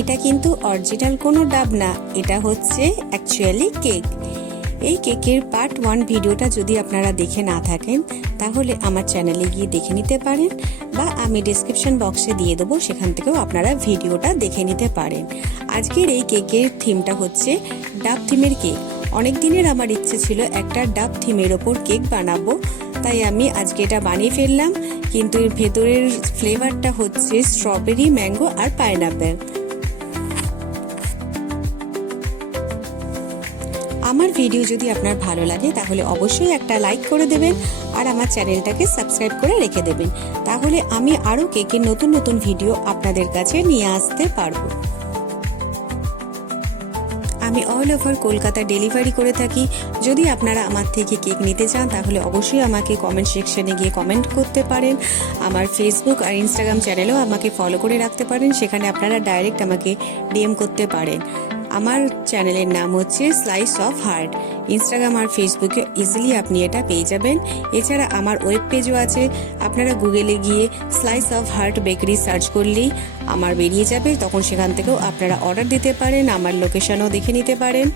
এটা কিন্তু অরিজিনাল কোনো ডাব না, এটা হচ্ছে অ্যাকচুয়ালি কেক। এই কেকের পার্ট 1 ভিডিওটা যদি আপনারা দেখে না থাকেন তাহলে আমার চ্যানেলে গিয়ে দেখে নিতে পারেন, বা আমি ডেসক্রিপশন বক্সে দিয়ে দেবো, সেখান থেকেও আপনারা ভিডিওটা দেখে নিতে পারেন। আজকের এই কেকের থিমটা হচ্ছে ডাব থিমের কেক। অনেক দিনের আমার ইচ্ছে ছিল একটা ডাব থিমের ওপর কেক বানাবো, তাই আমি আজকে এটা বানিয়ে ফেললাম। কিন্তু এর ভেতরের ফ্লেভারটা হচ্ছে স্ট্রবেরি, ম্যাঙ্গো আর পাইনাপেল। আমার ভিডিও যদি আপনার ভালো লাগে তাহলে অবশ্যই একটা লাইক করে দেবেন আর আমার চ্যানেলটাকে সাবস্ক্রাইব করে রেখে দেবেন, তাহলে আমি আরও কেকের নতুন নতুন ভিডিও আপনাদের কাছে নিয়ে আসতে পারবো। আমি অল ওভার কলকাতা ডেলিভারি করে থাকি। যদি আপনারা আমার থেকে কেক নিতে চান তাহলে অবশ্যই আমাকে কমেন্ট সেকশনে গিয়ে কমেন্ট করতে পারেন। আমার ফেসবুক আর ইনস্টাগ্রাম চ্যানেলেও আমাকে ফলো করে রাখতে পারেন, সেখানে আপনারা ডাইরেক্ট আমাকে ডিএম করতে পারেন। আমার চ্যানেলের নাম হচ্ছে স্লাইস অফ হার্ট। ইনস্টাগ্রাম আর ফেসবুকে ইজিলি আপনি এটা পেয়ে যাবেন। এছাড়া আমার ওয়েব পেজও আছে, আপনারা গুগলে গিয়ে slice of heart bakery search করলেই আমার বেরিয়ে যাবে, তখন সেখান থেকেও আপনারা অর্ডার দিতে পারেন, আমার লোকেশনও দেখে নিতে পারেন।